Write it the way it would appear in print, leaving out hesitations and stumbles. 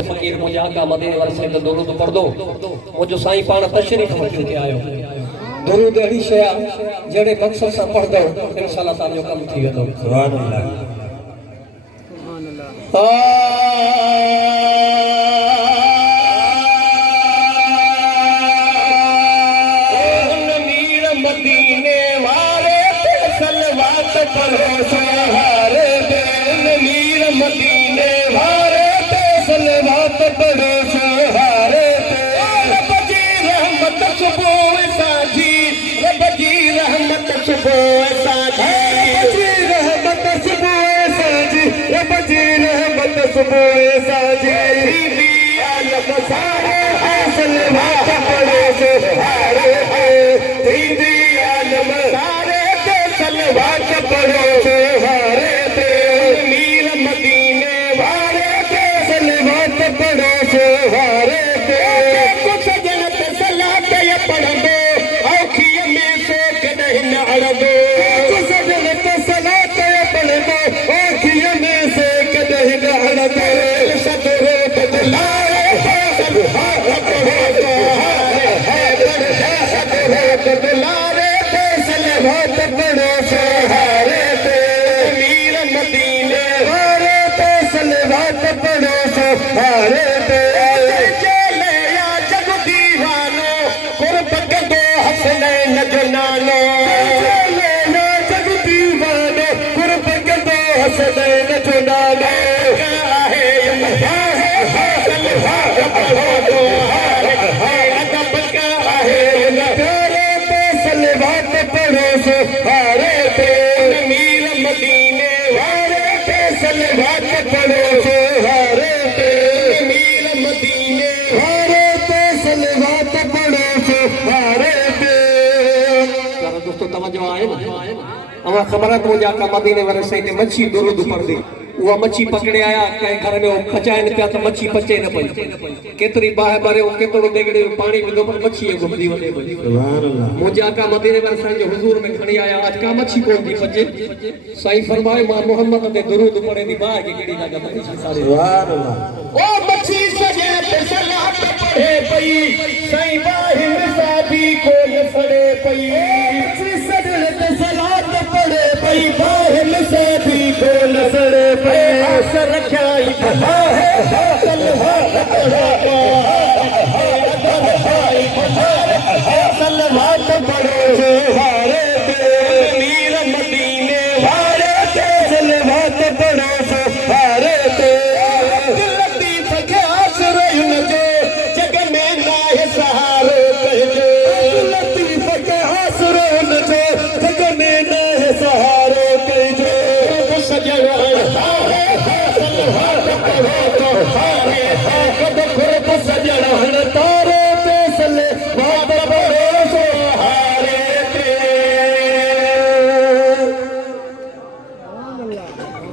फकीर मुझे आका मदीने वाले से दुरूद पढ़ दो मुझे साईं पाण तशरीफ वठी के आयो दुरूद अड़ी शया जेड़े मकसद से पढ़ दो इंशाल्लाह ताला जो काम थी वेंदो सुभान अल्लाह मदीने वाले ते सलवात पढ़ो सहारे दे मीर मदीने वाले ते सलवात पढ़ो सहारे दे रब जी रहमत सुबह साजी रब जी रहमत सुबह साजी रब जी रहमत सुबह साजी रब जी रहमत सुबह साजी दीदी आलम सारे सलवात पढ़ो सहारे दे दीदी आलम सारे ते सलवात पढ़ो सहारे दे मीर मदीने वाले ते सलवात पढ़ो सहारे दे कुछ जन ते सलात ये पढ़ दो औखिय में से कदह न अड़ दो कुछ जन ते सलात ये पढ़ दो औखिय में से कदह न अड़ दो सदरो बदलाए सलवात पढ़ो सहारे है सदरो बदलाए ते सलवात पढ़ो सहारे दे मीर मदीने वाले ते सलवात पढ़ो सहारे दे चले या जग दीवानो कुर्ब कदो हसनैन जनानो चले या जग दीवानो कुर्ब कदो हसनैन जनानो आहे सलवात पढ़ो सहारे है अदब का आहे तेरे ते सलवात पढ़ो सहारे दे मीर मदीने वाले ते सलवात पढ़ो सहारे दे मीर मदीने वाले ते सलवात पढ़ो सहारे दे यार दोस्तों तवज्जो आए ना हमारा खबर है मुझे आका मदीने वाले से ते मच्छी दुरूद पढ़ दी वो मच्छी पकड़े आया कहीं घर में वो खचाइन पिया तो मच्छी पचे न पई केतरी बाहे बारे वो केतरो देगड़े पानी विधो पर मच्छी घुमदी वने पई सुभान अल्लाह मुझे आका मदीने वाले से हुजूर में खड़ी आया आज का मच्छी कोन दी पचे साईं फरमाए मां मोहम्मद ते दुरूद पढ़े दी बाह की केड़ी लगा मच्छी सारे सुभान अल्लाह ओ मच्छी सजे ते सलात पढ़े पई साईं बाहिम सादी को सड़े पई मच्छी सजे ते सलात पढ़े पई बाहिम सादी को सड़े पई असर रखाई भला है सलवात पढ़ो सलवात पढ़ो सहारे दे मीर मदीने वाले ते सलवात पढ़ो सहारे दे दिल लतीफ के आसरे न जो जग में ना है सहारे कहजे दिल लतीफ के आसरे न जो जग में ना है सहारे कहजे सजन सलवात पढ़ो